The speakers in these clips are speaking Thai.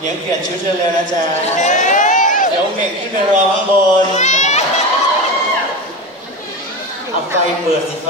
เดี๋ยวเปลี่ยนชุดเร็วๆนะจ๊ะ เดี๋ยวเม่งขึ้นไปรอข้างบน เอาไฟเปิดสิไฟ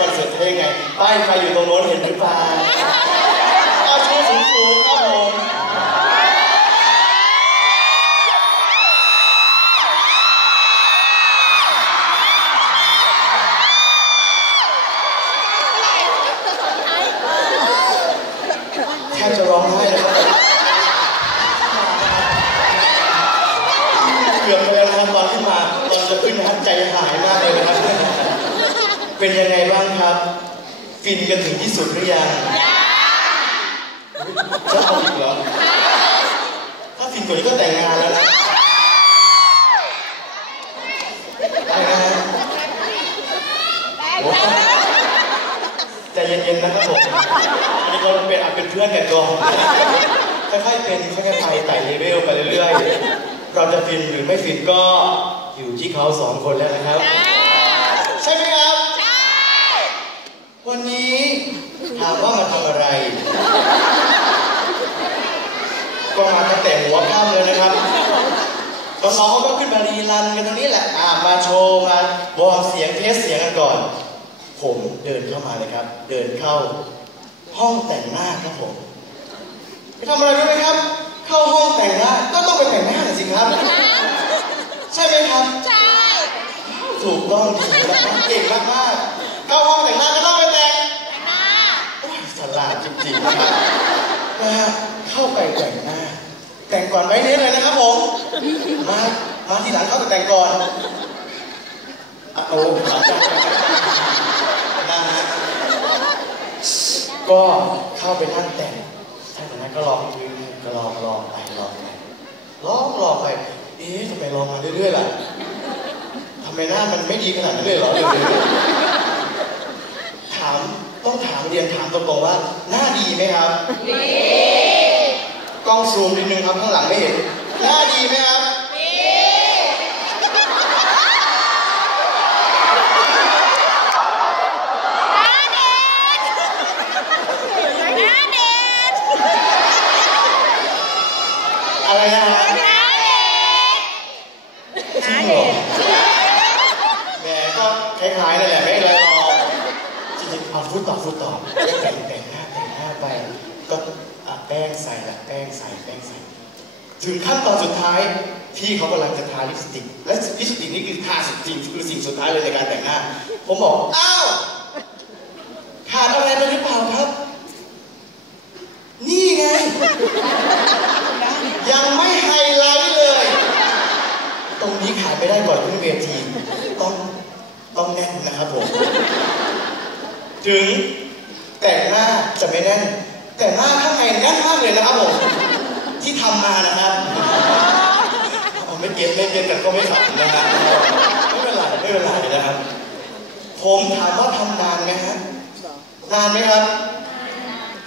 คอนเสิร์ตได้ยังไงป้ายไฟอยู่ตรงโน้นเห็นหรือเปล่าเอาชูสูงๆครับผม ฟินกันถึงที่สุดหรือยังจะเอาอีกเหรอ ถ้าฟินกว่านี้ก็แต่งงานแล้วนะใจเย็นๆนะครับผมอันนี้ก็เป็นอะเป็นเพื่อนกันก่อนค่อยๆเป็นค่อยๆไปไต่เลเวลไปเรื่อยๆ เราจะฟินหรือไม่ฟินก็อยู่ที่เขาสองคนแล้วนะครับ ใช่ไหมครับ ใช่ วันนี้ถามว่ามาทำอะไร ก็มาตั้งแต่ หัวค่ำเลยนะครับน้องๆเขาก็ขึ้นมารีรันกันตรงนี้แหละอ่ามาโชว์มาวอร์มเสียงเทสเสียงกันก่อน ผมเดินเข้ามาเลยครับ เดินเข้า ห้องแต่งหน้าครับผมไปทำอะไรรู้ไหมครับ เข้าห้องแต่งหน้าก็ต้องไปแต่งหน้าหน่อยสิครับ ใช่ไหมครับใช่ถูกต้องถูกต้องเก่งมากๆเข้าห้องแต่งหน้าก็ต้องไปแต่งโอ้ยฉลาดจริงๆนะครับนะฮะเข้าไปแต่งหน้า แต่งก่อนไว้เน้นเลยนะครับผม มา มาทีหลังเข้าไปแต่งก่อนอะโอ้นะก็เข้าไปนั่งแต่งท่านจากนั้นก็ลองยืนก็ลองลองไปลองไปลองลองไป เอ๊ะทำไมลองมาเรื่อยๆล่ะทำไมหน้ามันไม่ดีขนาดนั้นเลยเหรอเดี๋ยวถามต้องถามเรียนถามตรงๆว่า หน้าดีไหมครับ ดี กล้องซูมนิดนึงครับข้างหลังไม่เห็นหน้าดีไหมครับ อะไรนะฮะจริงเหรอแหมก็คล้ายๆนั่นแหละไม่เป็นไรหรอกจริงๆเอาพูดต่อพูดต่อแต่งแต่งหน้าแต่งหน้าไป ก็อะแป้งใส่ละแป้งใส่แป้งใส่ ถึงขั้นตอนสุดท้ายพี่เขากำลังจะทาลิปสติก และลิปสติกนี่คือทาสุดจริงคือสิ่งสุดท้ายเลยในการแต่งหน้า ผมบอกอ้าวขาดอะไรไปหรือเปล่าครับ นี่ไง ยังไม่ไฮไลท์เลย ตรงนี้ขายไม่ได้ก่อนขึ้นเวที ต้องต้องแน่นนะครับผม ถึงแต่งหน้าจะไม่แน่น แต่หน้าข้างในแน่นมากเลยนะครับผม ที่ทำมานะครับเอาไม่เก็ตไม่เก็ตแต่ก็ไม่ขับนะครับไม่เป็นไรไม่เป็นไรนะครับ ผมถามว่าทำนานไหมฮะนานไหมครับ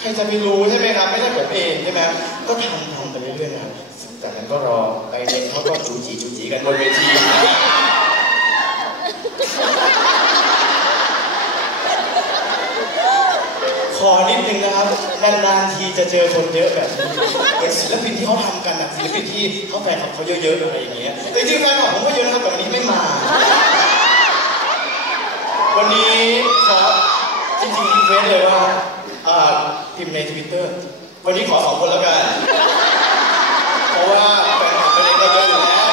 ใรู้ใช่ไหมครับ ไม่ใช่ผมเองใช่ไหมก็ทำทำไปเรื่อยๆนะครับจากนั้นก็รอไปเด็กเขาก็จูจีจูจีกันบนเวทีขอนิดนึงนะครับนานๆทีจะเจอคนเยอะแบบนี้ศิลปินที่เขาทำกันนะศิลปินที่เขาแฟนคลับเขาเยอะๆอะไรอย่างเงี้ยแต่จริงๆแฟนคลับผมก็เยอะนะครับแต่วันนี้ไม่มา วันนี้ครับจริงๆเควสเลยว่า อ่าพิมพ์ในทวิตเตอร์วันนี้ขอสองคนแล้วกัน เพราะว่าแฟนคลับประเด็นก็เยอะอยู่แล้ว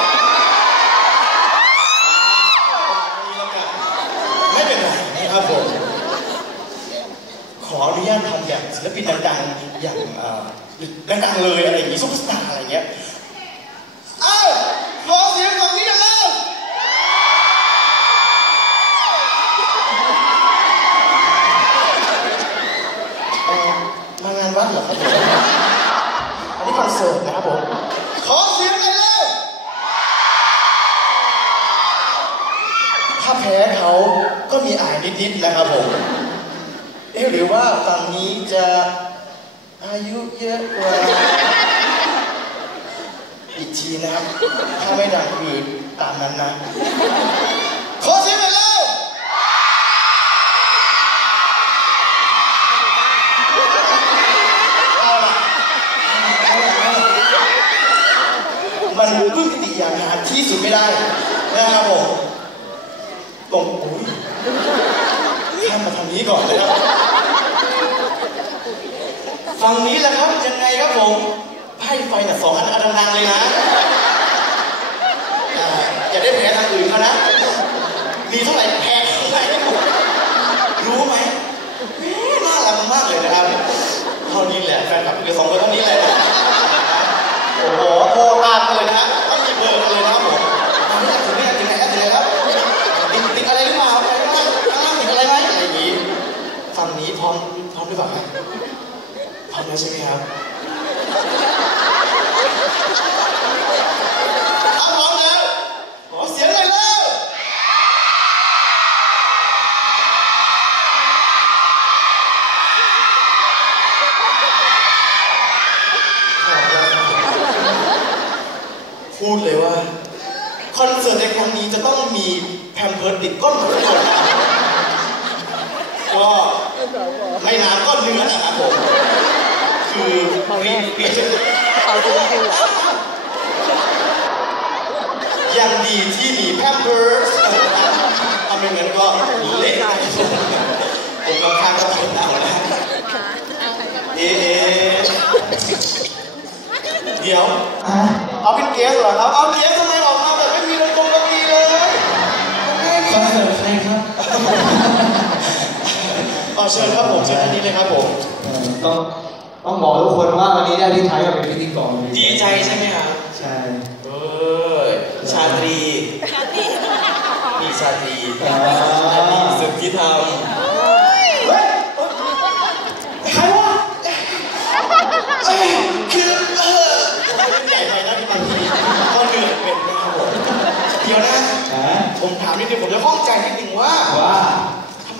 ขาก็มีอายนิดๆนะครับผมเอ๊ะหรือว่าฝั่งนี้จะอายุเยอะกว่า อีกทีนะครับ ถ้าไม่ดังคือตามนั้นนะ ขอเสียงหน่อยเร็วเอาล่ะเอาล่ะเอาล่ะมันพึ่งปฏิยาหาที่สุดไม่ได้นะครับผมตรงอุ้ยข้ามมาทาง นี้ก่อนนะครับฝั่งนี้แหละครับยังไงครับผมไพ่ไฟน่ะสองอันอันดังๆเลยนะอย่าได้แพ้ทางอื่นเขานะมีเท่าไหร่แพ้เท่าไหร่รู้ไหมแหมน่ารักมากเลยนะครับเท่านี้แหละแฟนคลับเหลือสองคนเท่านี้แหละ แล้วใช่ไหมครับถ้าพร้อมแล้วขอเสียงเลยเร็วพูดเลยว่า คอนเสิร์ตในครั้งนี้จะต้องมีแพมเพิร์ดติดก้นของทุกคนนะก็ไม่น้ำก็เนื้อนะครับผม คือรีบรีบจะเขาจะพูดยังดีที่มีแพมเพิร์สทำไม่งั้นก็เละผมก็ข้างก็เป็นเอานะเอ๊ะเดี๋ยวเอาเป็นเกสเหรอครับเอาเกสทำไมออกมาแบบไม่มีดนตรีดนตรีเลยง่ายคอนเสิร์ตใครครับๆอ๋อเชิญครับผมเชิญท่านนี้เลยครับผมเอ่อต้อง ต้องบอกทุกคนว่าวันนี้ได้พี่ไทยมาเป็นพิธีกรดีใจใช่ไหมครับใช่เออชาตรีนี่ชาตรีอ่าสุดที่ทำเฮ้ยใครวะเอ้ยคือเออใหญ่ไปนะที่บางทีก็เหนื่อยเป็นนะครับผมเดี๋ยวนะฮะผมถามนิดนึงผมจะข้องใจนิดนึงว่าว่า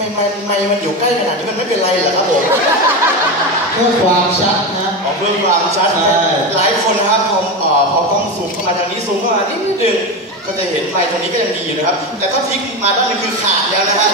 ทำไมไมค์ไมค์มันอยู่ใกล้ขนาดนี้มันไม่เป็นไรเหรอครับผมเพื่อความชัดนะขอเพิ่มความชัดใช่ หลายคนนะครับพอเอ่อพอกล้องซูมเข้ามาทางนี้ซูมเข้ามานิดนึงก็จะเห็นไมค์ตรงนี้ก็ยังดีอยู่นะครับ แต่ถ้าพลิกมาด้านนึงคือขาดแล้วนะฮะ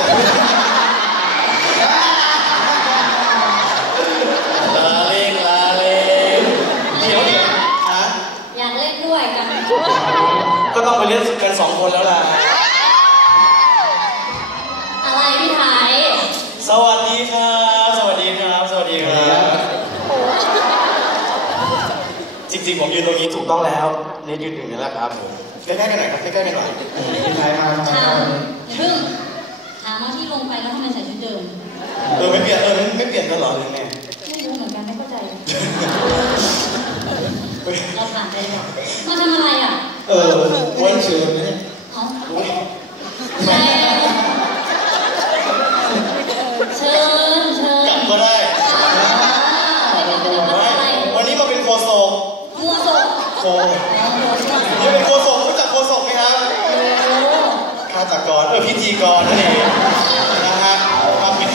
ริงๆผมยืนตรงนี้ถูกต้องแล้วนี่ยืนถึงนี่แหละครับผมใกล้ๆกันหน่อยครับใกล้ๆกันหน่อยพี่ไทยมาทำไมถาครัมบอย่าเพิ่งถามว่าที่ลงไปแล้วทำไมใส่ชุดเดิมเออไม่เปลี่ยนเออไม่เปลี่ยนกันเหรอหรือไงไม่รู้เหมือนกันไม่เข้าใจเราผ่านไปเลยมาทำอะไรอะ เออวันเชิญไหมเนี่ย เอา อุ๊ย ใช่เชิญเชิญ กลับก็ได้ ไม่เป็นประเด็นว่าอะไร วันนี้มาเป็นโคโซ มัวโซ โค อ๋อมัวโซ นี่เป็นโคโซรู้จักโคโซไหมครับ โอ้ ฆาตกรเออพิธีกรนั่นเองนะฮะมาเป็น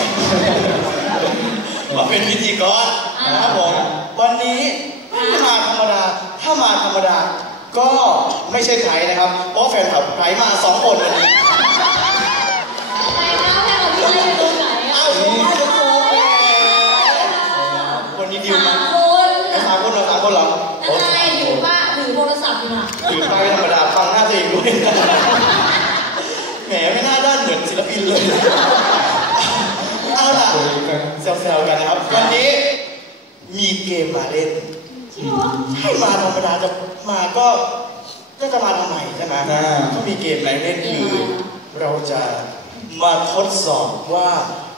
มาเป็นพิธีกรนะครับผม วันนี้ไม่มาธรรมดา ถ้ามาธ รรมดา ก็ไม่ใช่ไทยนะครับ เพราะแฟนคลับไทยมาสองคนวันนี้ไปนะแม่ของพี่ไทยไปตรงไหนอะอ้าวผมไม่รู้แหมวันนี้ดิวสามามคนไอ้สามคนเหรอสามคนเหรออะไรถือว่าถือโทรศัพท์อยู่น่ะถือไปธรรมดาฟังหน้าตัวเองด้วยแหมไม่น่าด้านเหมือนศิลปินเลยเอาล่ะคุยกันแซวๆกันนะครับ วันนี้มีเกมมาเล่นจริงเหรอ ให้มาธรรมดาจะมาก็ก็จะมาทำไมใช่ไหมอ่าก็มีเกมอะไรเล่นคือเราจะมาทดสอบว่า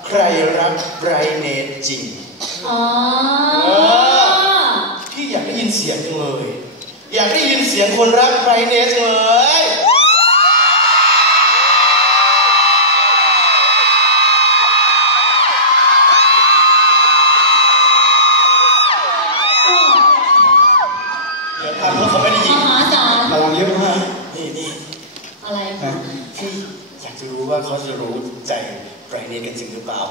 ใครรักไบรท์เนตจริงอ๋อพี่อยากได้ยินเสียงจังเลย อยากได้ยินเสียงคนรักไบรท์เนตเลย เดี๋ยวทำแล้วเขาไม่ได้ยิน มหาจารย์ พลังเยอะมาก นี่นี่ อะไร ฮะ พี่อยากจะรู้ว่า เขาจะรู้ใจรเนตกันจริงหรือเปล่า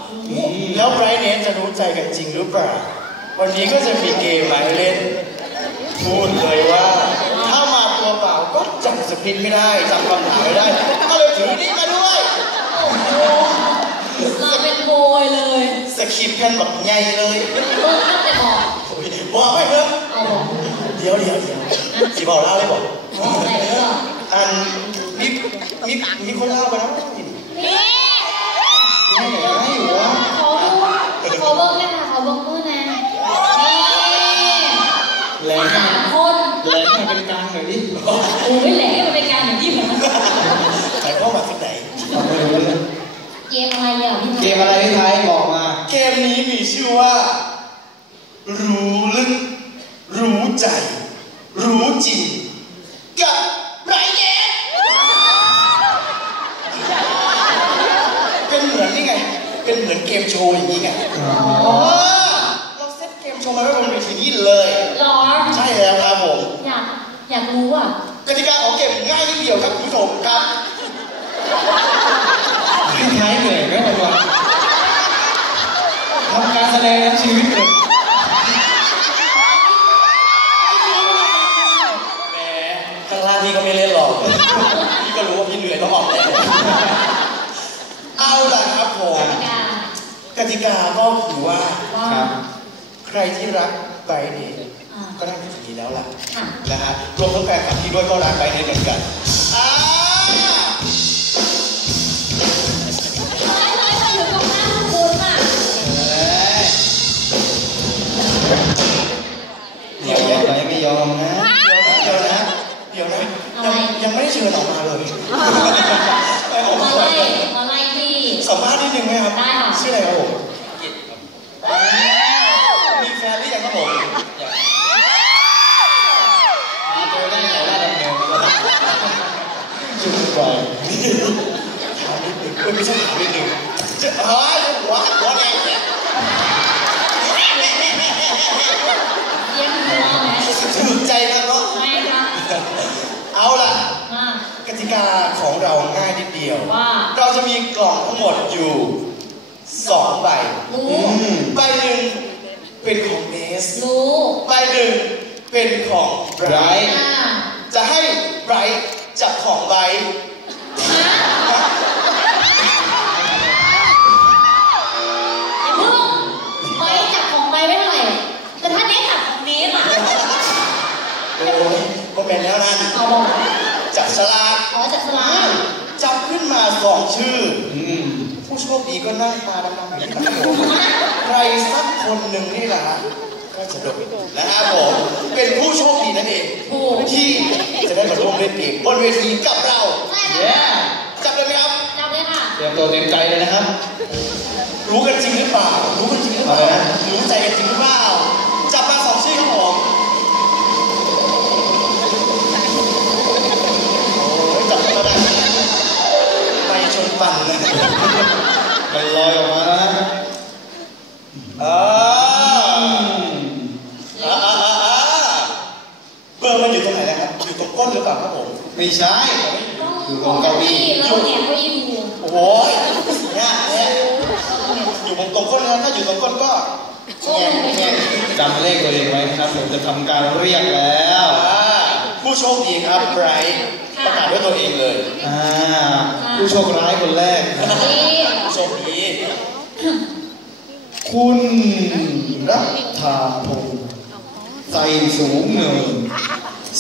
แล้วไบรเนตจะรู้ใจกันจริงหรือเปล่า วันนี้ก็จะมีเกมมาให้เล่น พูดเลยว่า ถ้ามาตัวเปล่าก็จำสคริปต์ไม่ได้จำคำถามไม่ได้ก็เลยถือนี่มาด้วยเราเป็นโบยเลยสคริปต์กันแบบใหญ่เลยเบิ้งตั้งแต่บอกโอ้ยบอกไม่เพิ่มเอาบอกเดี๋ยวเดี๋ยวเดี๋ยวสีบอกเล่าเลยบอกบอกไหนแล้วเหรออันมีมีมีคนเล่าไปแล้ว นี่ไม่ไหนไม่อยู่วะขอดูขอเบิ้งเลยค่ะขอเบิ้งมือนะนี่แหลกให้สามคนแหลกให้เป็นกลางหน่อยดิโอ้ยแหลกให้มันเป็นการอย่างที่ผมไหนเข้ามาที่ไหนเอาไปเลยเกมอะไรอะพี่เกมอะไรพี่ไทยบอกมา เกมนี้มีชื่อว่า รู้ลึก รู้ใจ รู้จริง กับไรเย็นเป็นเหมือนนี่ไง เป็นเหมือนเกมโชว์อย่างนี้ไง อ๋อ อ๋อเราเซตเกมโชว์มาไว้บนเวทีนี้เลย ร้อน ใช่แล้วครับผม อยาก อยากรู้อะกติกาของเกมง่ายนิดเดียวครับคุณผู้ชมครับพี่ไทยเหนื่อยไหมวันวันทำการแสดงทั้งชีวิตเลยแหมข้างล่างพี่ก็ไม่เล่นหรอก พี่ก็รู้ว่าพี่เหนื่อยต้องออกแล้วเอาล่ะครับผมการกติกาก็คือว่าว่าครับใครที่รักไบรท์เนตอ่า ก็ได้เป็นอย่างนี้แล้วล่ะค่ะนะฮะรวมทั้งแฟนคลับที่ด้วยก็รักไบรท์เนตเหมือนกัน มนิดนึงเอ้ยไม่ใช่ถามนิดนึงจะเฮ้ยหัวหัวแดงเนี่ยเลี้ยงหัวไหมถูกใจกันเนาะไม่ค่ะเอาล่ะ มากติกาของเราง่ายนิดเดียว ว่า เราจะมีกล่องทั้งหมดอยู่สองใบรู้ใบหนึ่งเป็นของเนส รู้ใบหนึ่งเป็นของไบรไรท์อ่าจะให้ไบรท์จับของไบรท์ เป็นแล้วนั่นเอาบอกจับฉลากขอจับสลากจับขึ้นมาสองชื่ออืมผู้โชคดีก็นั่งตาดำๆอย่างนี้นะครับผมใครสักคนหนึ่งนี่แหละฮะก็จะโดนนะครับผมเป็นผู้โชคดีนั่นเองถูกที่จะได้มาร่วมเล่นเกมบนเวทีกับเราใช่เย้ค่ะจับเลยไหมครับจับเลยค่ะเตรียมตัวเต็มใจเลยนะครับ รู้กันจริงหรือเปล่า รู้กันจริงหรือเปล่าอะไรนะรู้ใจกันจริงหรือเปล่า ใช่ต้องอยู่ตรงเก้าอี้แล้วแหนเก้าอี้ดูโอ้โหเนี่ยเนี่ยอยู่ตรงตรงก้นนะถ้าอยู่ตรงก้นก็แง่แง่จำเลขตัวเองไว้นะครับผมจะทำการเรียกแล้วผู้โชคดีครับไบรท์ประกาศด้วยตัวเองเลยอ่าผู้โชคร้ายคนแรกผู้โชคดีคุณรัฐาพงศ์ใจสูงเนิน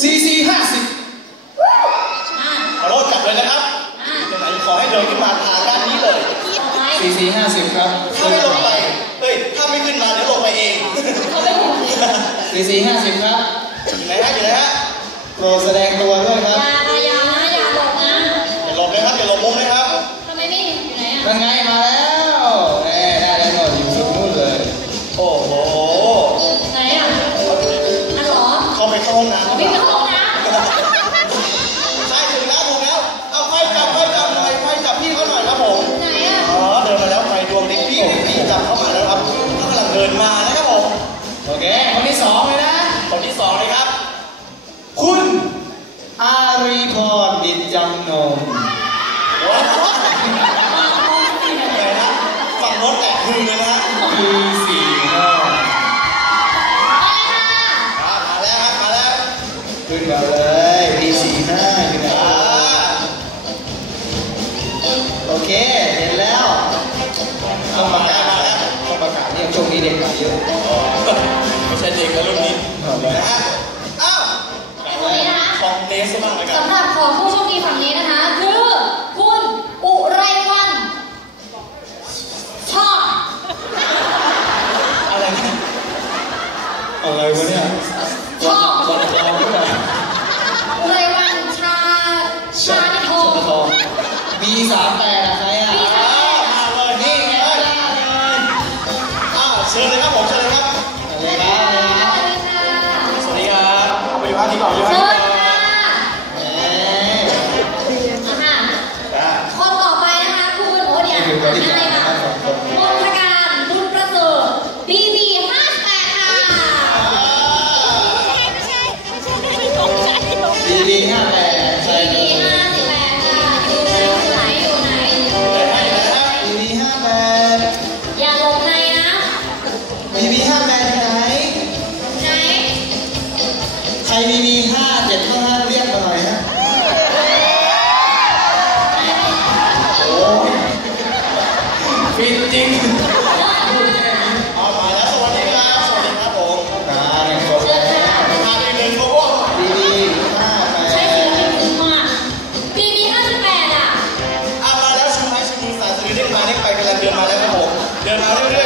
ซีซีห้าสิบ โทษจับเลยนะครับอะอยู่ตรงไหนขอให้เดินขึ้นมาทางด้านนี้เลยต่อไปซีซีห้าสิบครับถ้าไม่ลงไป เฮ้ย ถ้าไม่ขึ้นมาเดี๋ยวลงไปเองเขาไม่ถูกซีซีห้าสิบครับอยู่ไหนฮะอยู่ไหนฮะโปรดแสดงตัวด้วยคอรับย่านะอย่านะอย่าหลบนะอย่าหลบเลยครับอย่าหลบมุมนะครับ ทำไมไม่อยู่ไหนอะเป็นไงมาแล้ว คุณนะฮะคือสี่ห้ามาแล้วครับมาแล้วขึ้นมา อะไรวะเนี่ยพ่อวัองเลยวันชาชาทองมีสามแปด Yeah. Amen. Yeah.